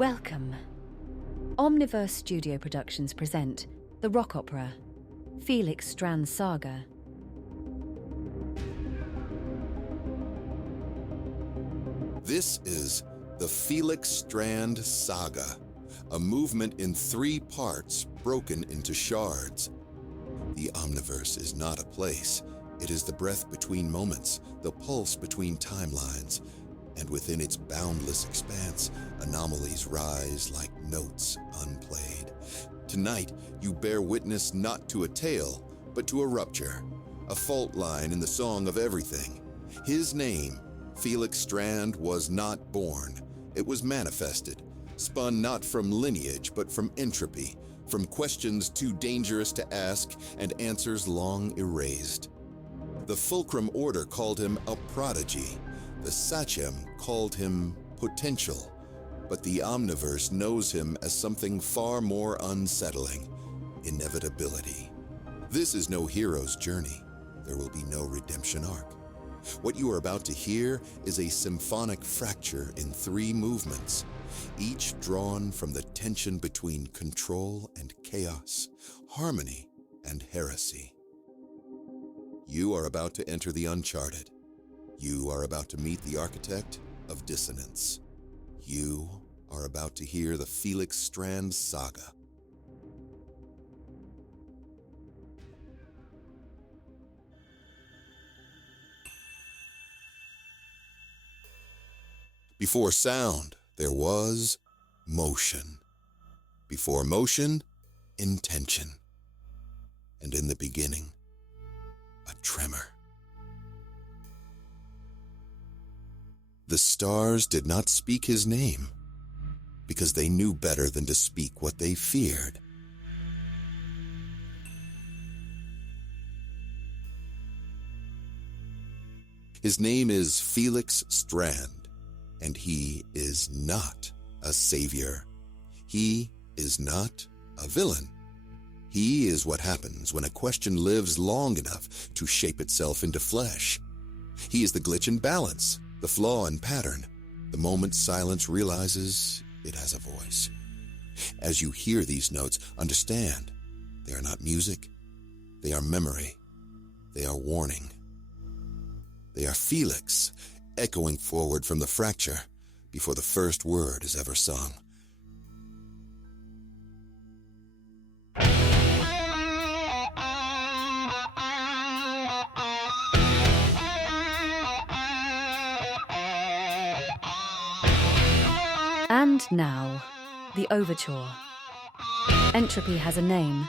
Welcome. Omniverse Studio Productions present the rock opera, Félix Strand Saga. This is the Félix Strand Saga, a movement in 3 parts broken into shards. The Omniverse is not a place. It is the breath between moments, the pulse between timelines, and within its boundless expanse, anomalies rise like notes unplayed. Tonight, you bear witness not to a tale, but to a rupture, a fault line in the song of everything. His name, Félix Strand, was not born. It was manifested, spun not from lineage, but from entropy, from questions too dangerous to ask and answers long erased. The Fulcrum Order called him a prodigy. The Sachem called him potential, but the Omniverse knows him as something far more unsettling: inevitability. This is no hero's journey. There will be no redemption arc. What you are about to hear is a symphonic fracture in 3 movements, each drawn from the tension between control and chaos, harmony and heresy. You are about to enter the uncharted. You are about to meet the architect of dissonance. You are about to hear the Félix Strand Saga. Before sound, there was motion. Before motion, intention. And in the beginning, a tremor. The stars did not speak his name because they knew better than to speak what they feared. His name is Félix Strand, and he is not a savior. He is not a villain. He is what happens when a question lives long enough to shape itself into flesh. He is the glitch in balance, the flaw in pattern, the moment silence realizes it has a voice. As you hear these notes, understand, they are not music. They are memory. They are warning. They are Felix, echoing forward from the fracture before the first word is ever sung. And now, the overture. Entropy has a name.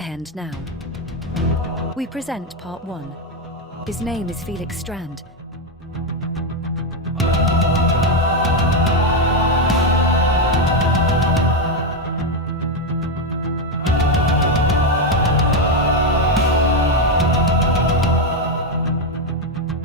And now, we present Part 1. His name is Félix Strand.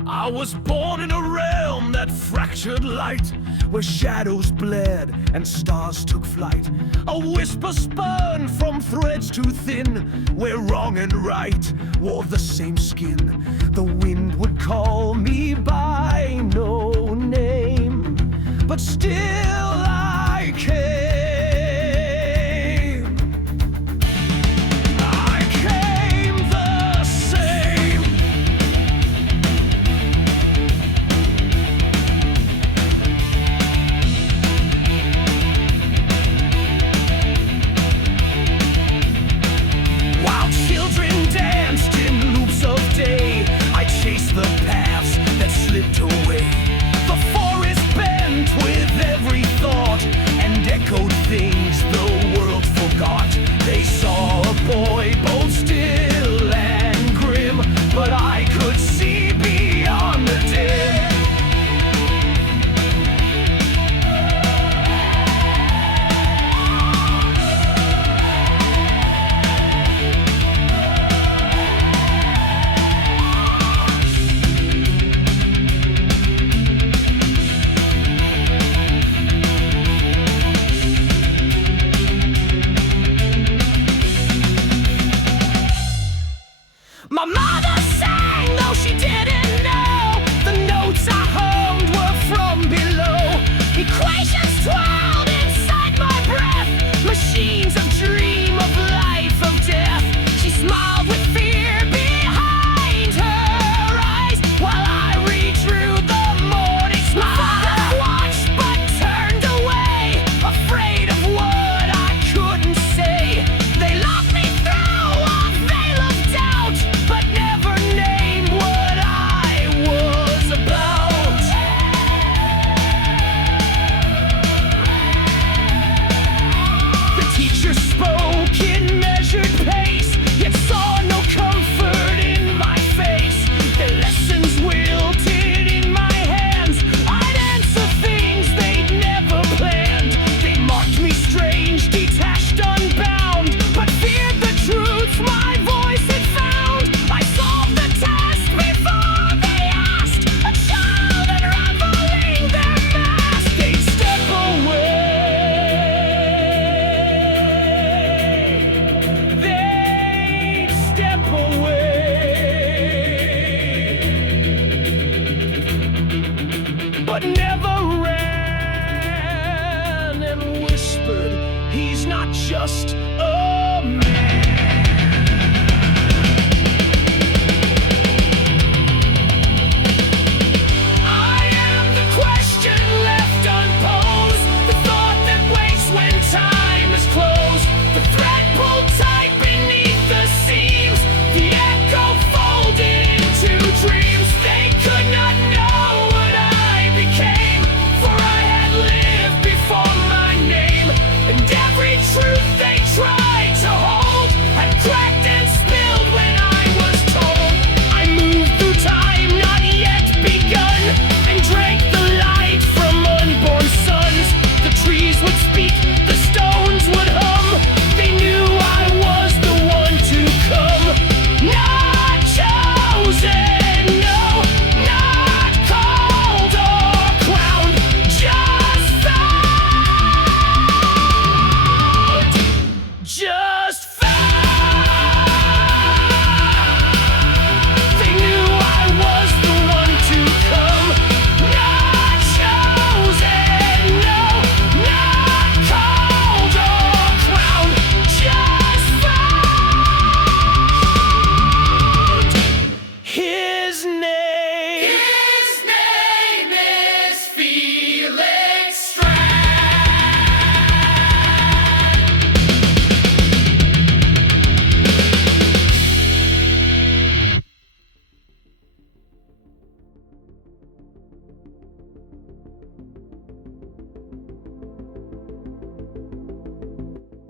I was born in a realm that fractured light, where shadows bled and stars took flight. A whisper spun from threads too thin, where wrong and right wore the same skin. The wind would call me by no name, but still I came. I came the same. While children danced in loops of day, I chased the paths that slipped away. The forest bent with every thought and echoed things the world forgot. They saw a boy both still and grim, but I could see beyond the dim. My mother sang, though she didn't know. The notes I hummed were from below. Equations twirled inside my breath. Machines of dream, of life, of death. She smiled with fear behind her eyes, while I redrew the morning smile. My father watched but turned away, afraid of what I couldn't say. They locked me through but never ran, and whispered, he's not just a man. I am the question left unposed, the thought that waits when time is closed, the thread pulled tight beneath the seams, the echo folded into dreams. They could not know what I became, for I had lived before my name, and every truth they tried to hold had cracked and spilled when I was told. I moved through time not yet begun, and drank the light from unborn suns. The trees would speak, the stones would hum. They knew I was the one to come. Not chosen, no, not called or crowned, just found. Just found. They knew I was the one to come. Not chosen, no, not called or crowned, just found. His name is Felix Strand.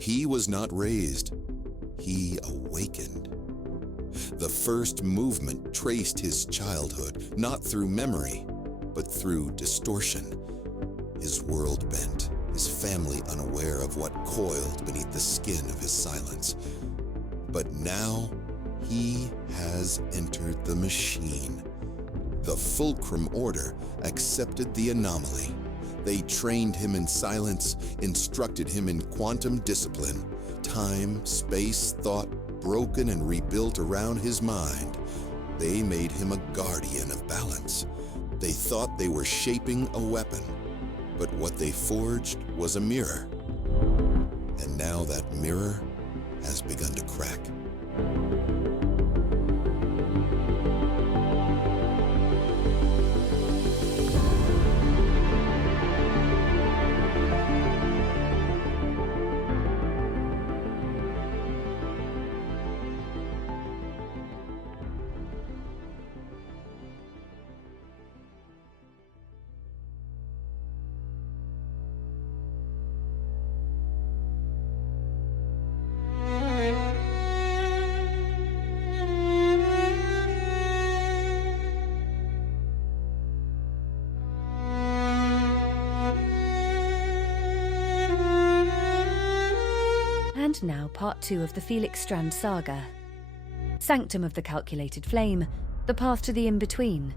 He was not raised, he awakened. The first movement traced his childhood, not through memory, but through distortion. His world bent, his family unaware of what coiled beneath the skin of his silence. But now, he has entered the machine. The Fulcrum Order accepted the anomaly. They trained him in silence, instructed him in quantum discipline. Time, space, thought, broken and rebuilt around his mind. They made him a guardian of balance. They thought they were shaping a weapon, but what they forged was a mirror. And now that mirror has begun to crack. And now part 2 of the Felix Strand saga. Sanctum of the Calculated Flame, the path to the in-between.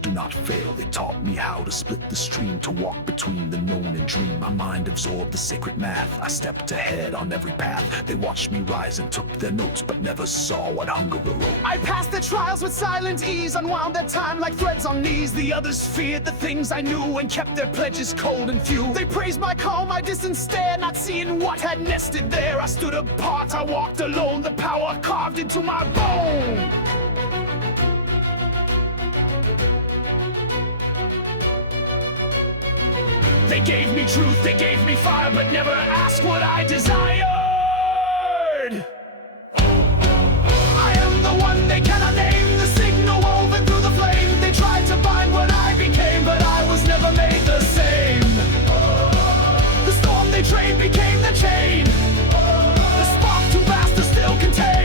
do not fail. They taught me how to split the stream, to walk between the known and dream. My mind absorbed the sacred math. I stepped ahead on every path. They watched me rise and took their notes, but never saw what hunger wrote. I passed the trials with silent ease, unwound their time like threads on knees. The others feared the things I knew and kept their pledges cold and few. They praised my calm, my distant stare, not seeing what had nested there. I stood apart, I walked alone, the power carved into my bone. They gave me truth, they gave me fire, but never asked what I desired. I am the one they cannot name, the signal woven through the flame. They tried to bind what I became, but I was never made the same. The storm they trained became the chain. The spark too vast to still contain.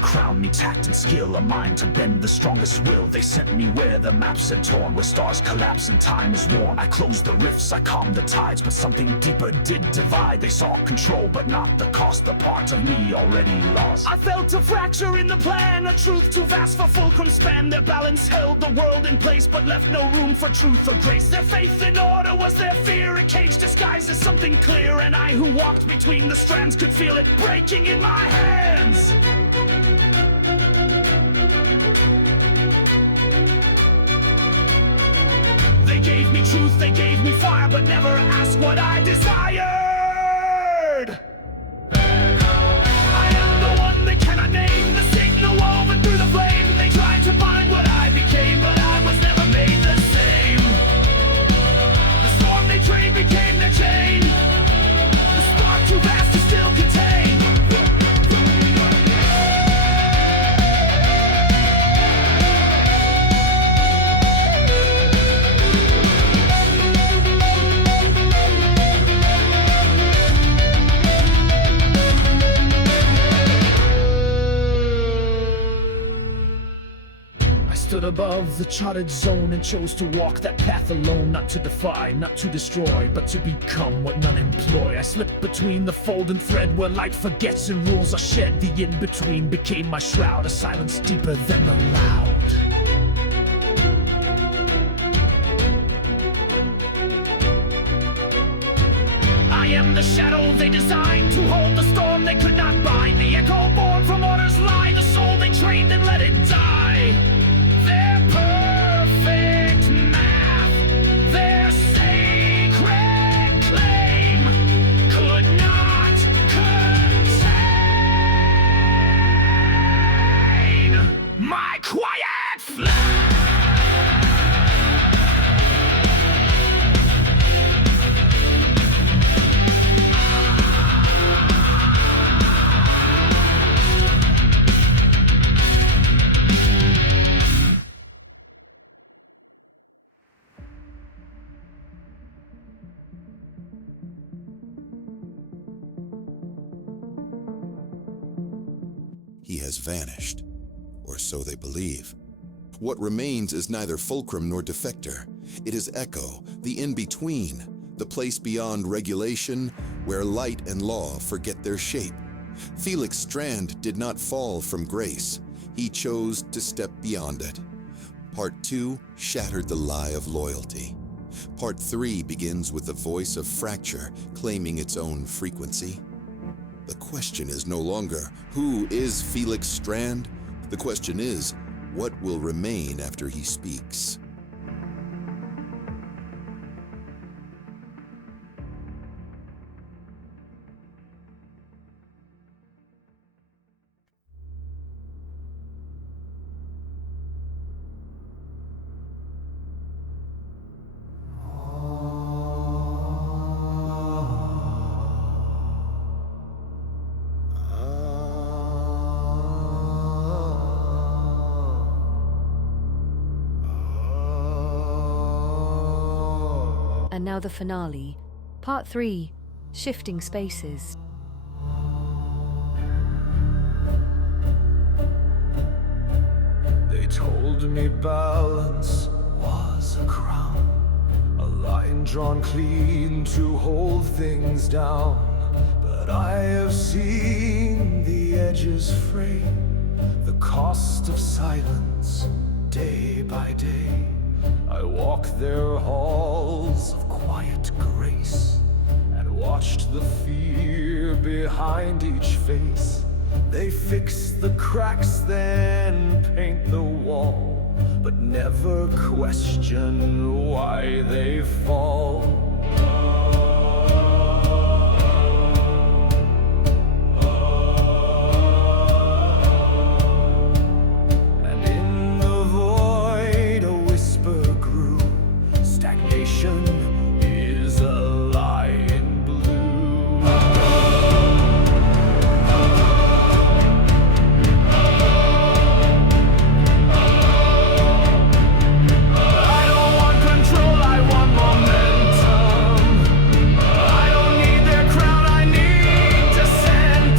Crown me tact and skill, a mind to bend the strongest will. They sent me where the maps had torn, where stars collapse and time is worn. I closed the rifts, I calmed the tides, but something deeper did divide. They saw control, but not the cost, the part of me already lost. I felt a fracture in the plan, a truth too vast for fulcrum span. Their balance held the world in place, but left no room for truth or grace. Their faith in order was their fear, a cage disguised as something clear. And I who walked between the strands could feel it breaking in my hands. They gave me truth, they gave me fire, but never asked what I desired. I am the one they cannot name, the signal woven through the flame. They tried to find what I became, but I was never made the same. The storm they trained became their chain. The spark too vast to still contain. Stood above the charted zone and chose to walk that path alone. Not to defy, not to destroy, but to become what none employ. I slipped between the fold and thread where light forgets and rules are shed. The in-between became my shroud, a silence deeper than the loud. I am the shadow they designed to hold the storm they could not bind. The echo born from order's lie, the soul they trained and let it die. Their perfect math, their sacred claim could not contain my quiet flame. He has vanished, or so they believe. What remains is neither fulcrum nor defector. It is echo, the in-between, the place beyond regulation, where light and law forget their shape. Félix Strand did not fall from grace. He chose to step beyond it. Part 2 shattered the lie of loyalty. Part 3 begins with the voice of fracture claiming its own frequency. The question is no longer, who is Félix Strand? The question is, what will remain after he speaks? And now the finale, Part 3, Shifting Spaces. They told me balance was a crown, a line drawn clean to hold things down. But I have seen the edges fray, the cost of silence day by day. I walked their halls of quiet grace and watched the fear behind each face. They fix the cracks, then paint the wall, but never question why they fall. And in the void a whisper grew, stagnation is a lie in blue. I don't want control, I want momentum. I don't need their crown, I need descent.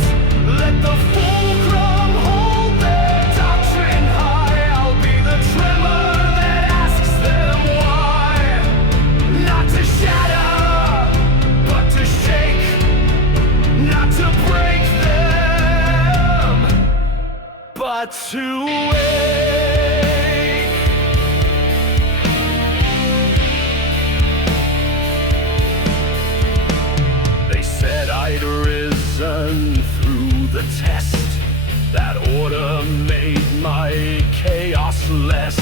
Let the fulcrum hold their doctrine high. I'll be the tremor that asks them why. Not to shatter, but to shake. Not to break them, but to wake. They said I'd risen through the test. That order made my chaos less.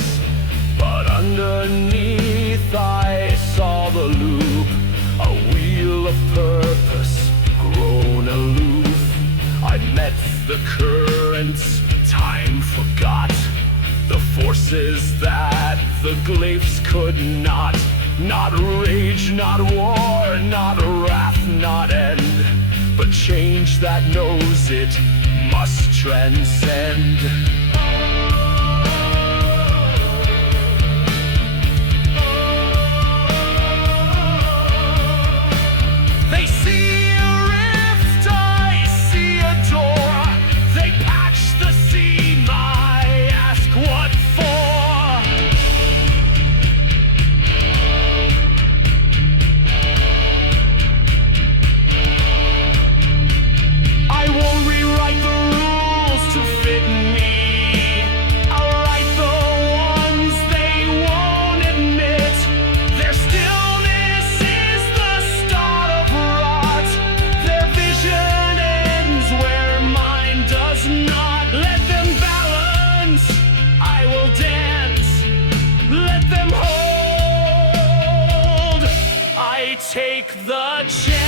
But underneath I saw the loop, a wheel of purpose grown aloof. I met the currents, time forgot the forces that the glyphs could not. Not rage, not war, not wrath, not end, but change that knows it must transcend. They see a rift, I see a door. They patch the seam, I ask what for. I won't rewrite the rules to fit me. I'll write the ones they won't admit. Their stillness is the start of rot. Their vision ends where mine does not. Let them balance, I will dance. Let them hold, I take the chance.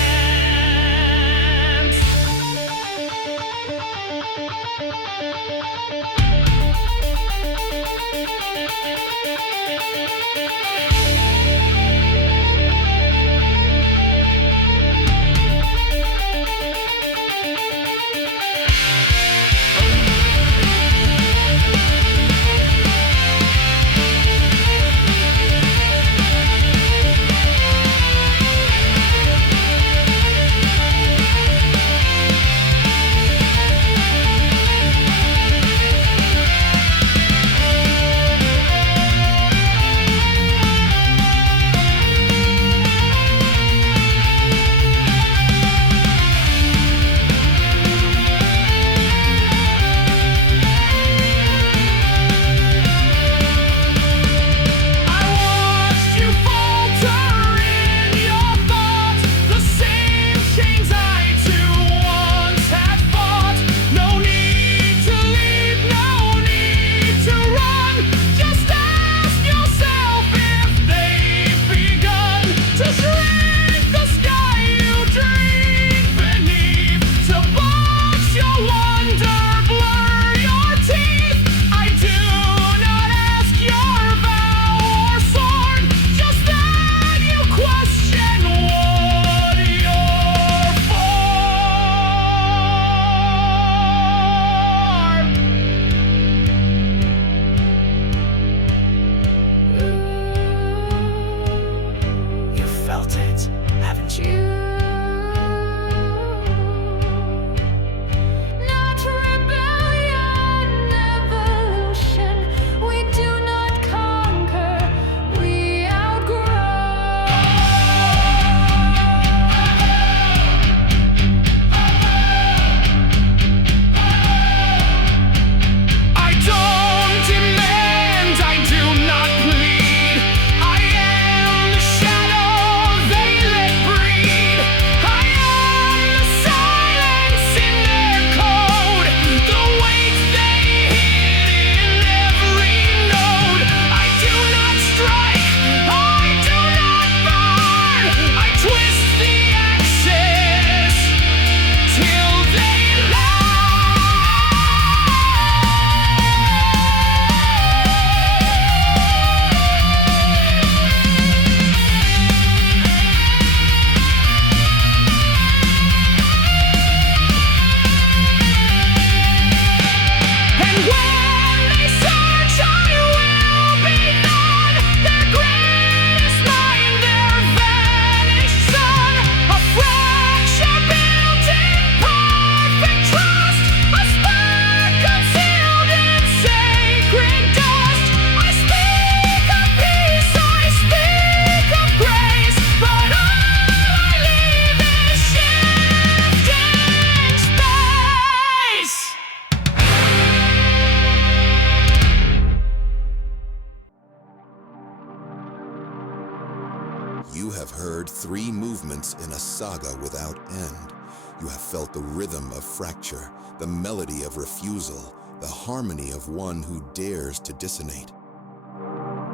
3 movements in a saga without end. You have felt the rhythm of fracture, the melody of refusal, the harmony of one who dares to dissonate.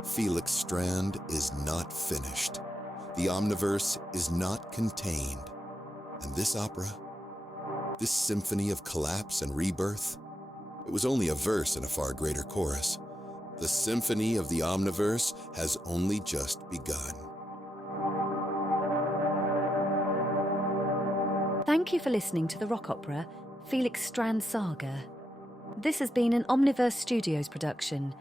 Félix Strand is not finished. The Omniverse is not contained. And this opera, this symphony of collapse and rebirth, it was only a verse in a far greater chorus. The symphony of the Omniverse has only just begun. Thank you for listening to the rock opera Félix Strand Saga. This has been an Omniverse Studios production,